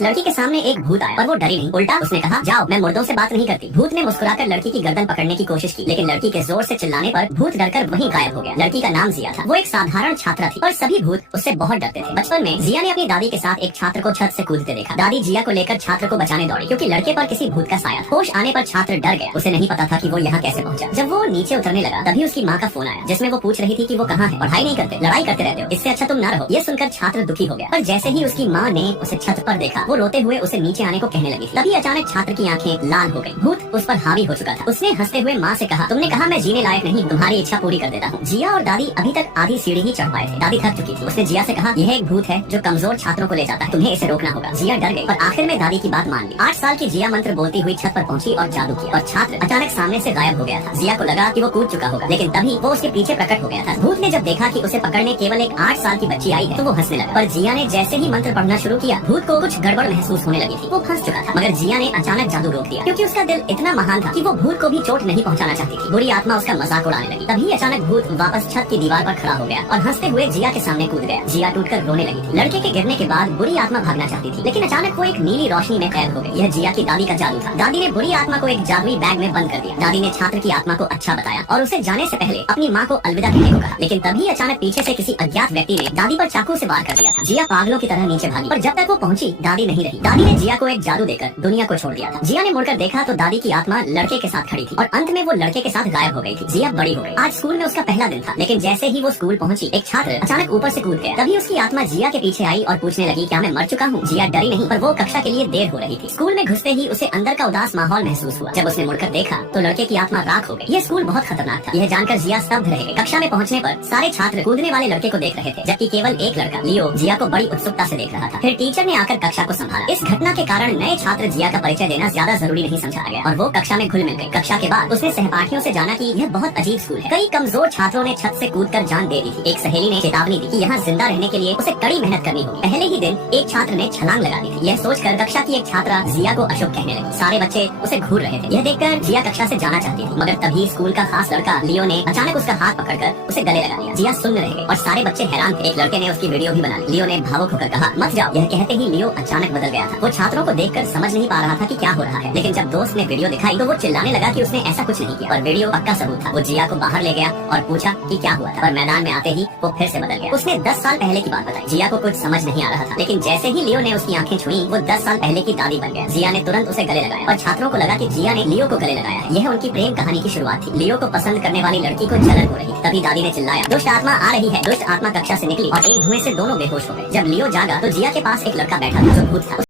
इस लड़की के सामने एक भूत आया और वो डरी नहीं, उल्टा उसने कहा जाओ, मैं मुर्दों से बात नहीं करती। भूत ने मुस्कुराकर लड़की की गर्दन पकड़ने की कोशिश की, लेकिन लड़की के जोर से चिल्लाने पर भूत डरकर वहीं गायब हो गया। लड़की का नाम जिया था। वो एक साधारण छात्रा थी और सभी भूत उससे बहुत डरते थे। बचपन में जिया ने अपनी दादी के साथ एक छात्र को छत से कूदते देखा। दादी जिया को लेकर छात्र को बचाने दौड़ी, क्योंकि लड़के पर किसी भूत का साया था। होश आने पर छात्र डर गया। उसे नहीं पता था कि वो यहाँ कैसे पहुंचा। जब वो नीचे उतरने लगा तभी उसकी माँ का फोन आया, जिसमें वो पूछ रही थी कि वो कहाँ है। पढ़ाई नहीं करते, लड़ाई करते रहते हो, इससे अच्छा तुम न रहो। ये सुनकर छात्र दुखी हो गया। पर जैसे ही उसकी माँ ने उसे छत पर देखा, वो रोते हुए उसे नीचे आने को कहने लगी। तभी अचानक छात्र की आंखें लाल हो गई। भूत उस पर हावी हो चुका था। उसने हंसते हुए माँ से कहा, तुमने कहा मैं जीने लायक नहीं, तुम्हारी इच्छा पूरी कर देता हूँ। जिया और दादी अभी तक आधी सीढ़ी ही चढ़ पाए थे। दादी थक चुकी थी। उसने जिया से कहा, यह एक भूत है जो कमजोर छात्रों को ले जाता है, तुम्हें इसे रोकना होगा। जिया डर गई, पर आखिर में दादी की बात मान ली। 8 साल की जिया मंत्र बोलती हुई छत पर पहुंची और जादू किया, और छात्र अचानक सामने से गायब हो गया था। जिया को लगा कि वो कूद चुका होगा, लेकिन तभी वो उसके पीछे प्रकट हो गया था। भूत ने जब देखा कि उसे पकड़ने केवल एक 8 साल की बच्ची आई है, तो वो हंसने लगा। पर जिया ने जैसे ही मंत्र पढ़ना शुरू किया, भूत को कुछ गड़बड़ महसूस होने लगी थी। वो फंस चुका था, मगर जिया ने अचानक जादू रोक दिया, क्योंकि उसका दिल इतना महान था कि वो भूत को भी चोट नहीं पहुंचाना चाहती थी। बुरी आत्मा उसका मजाक उड़ाने लगी। तभी अचानक भूत वापस छत की दीवार पर खड़ा हो गया और हंसते हुए जिया के सामने कूद गया। जिया टूटकर रोने लगी थी। लड़के के गिरने के बाद बुरी आत्मा भागना चाहती थी, लेकिन अचानक वो एक नीली रोशनी में कैद हो गई। यह जिया की दादी का जादू था। दादी ने बुरी आत्मा को एक जादुई बैग में बंद कर दिया। दादी ने छात्र की आत्मा को अच्छा बताया और उसे जाने से पहले अपनी माँ को अलविदा कहने को कहा, लेकिन तभी अचानक पीछे से किसी अज्ञात व्यक्ति ने दादी पर चाकू से वार कर दिया था। जिया पागलों की तरह नीचे भागी, पर जब तक वो पहुंची दादी नहीं रही। दादी ने जिया को एक जादू देकर दुनिया को छोड़ दिया था। जिया ने मुड़कर देखा तो दादी की आत्मा लड़के के साथ खड़ी थी और अंत में वो लड़के के साथ गायब हो गई थी। जिया बड़ी हो गई। आज स्कूल में उसका पहला दिन था, लेकिन जैसे ही वो स्कूल पहुंची, एक छात्र अचानक ऊपर से कूद गया। तभी उसकी आत्मा जिया के पीछे आई और पूछने लगी, क्या मैं मर चुका हूँ? जिया डरी नहीं, पर वो कक्षा के लिए देर हो रही थी। स्कूल में घुसते ही उसे अंदर का उदास माहौल महसूस हुआ। जब उसने मुड़कर देखा तो लड़के की आत्मा राख हो गई। ये स्कूल बहुत खतरनाक था। यह जानकर जिया स्तब्ध रह गई। कक्षा में पहुंचने पर सारे छात्र कूदने वाले लड़के को देख रहे थे, जबकि केवल एक लड़का लियो जिया को बड़ी उत्सुकता से देख रहा था। फिर टीचर ने आकर कक्षा को संभाला। इस घटना के कारण नए छात्र जिया का परिचय देना ज्यादा जरूरी नहीं समझा गया और वो कक्षा में घुल मिल गई। कक्षा के बाद उसने सहपाठियों से जाना कि यह बहुत अजीब स्कूल है। कई कमजोर छात्रों ने छत से कूदकर जान दे दी थी। एक सहेली ने चेतावनी दी कि यहाँ जिंदा रहने के लिए उसे कड़ी मेहनत करनी होगी। पहले ही दिन एक छात्र ने छलांग लगा दी थी। यह सोचकर कक्षा की एक छात्रा जिया को अशुभ कहने लगी। सारे बच्चे उसे घूर रहे थे। यह देखकर जिया कक्षा से जाना चाहती थी, मगर तभी स्कूल का खास लड़का लियो ने अचानक उसका हाथ पकड़कर उसे गले लगा लिया। जिया सुन्न रह गई और सारे बच्चे हैरान थे। एक लड़के ने उसकी वीडियो भी बना ली। लियो ने भावुक होकर कहा, मत जाओ। यह कहते ही लियो अचानक बदल गया था। वो छात्रों को देखकर समझ नहीं पा रहा था कि क्या हो रहा है, लेकिन जब दोस्त ने वीडियो दिखाई तो वो चिल्लाने लगा कि उसने ऐसा कुछ नहीं किया, और वीडियो पक्का सबूत था। वो जिया को बाहर ले गया और पूछा कि क्या हुआ था, पर मैदान में आते ही वो फिर से बदल गया। उसने 10 साल पहले की बात बताई। जिया को कुछ समझ नहीं आ रहा था, लेकिन जैसे ही लियो ने उसकी आंखें छुई, वो 10 साल पहले की दादी बन गया। जिया ने तुरंत उसे गले लगाया और छात्रों को लगा कि जिया ने लियो को गले लगाया है। यह उनकी प्रेम कहानी की शुरुआत थी। लियो को पसंद करने वाली लड़की को जलन हो रही थी। तभी दादी ने चिल्लाया, दुष्ट आत्मा आ रही है। दुष्ट आत्मा कक्षा से निकली और एक धुएं से दोनों बेहोश हो गए। जब लियो जागा तो जिया के पास एक लड़का बैठा था जो भूत था।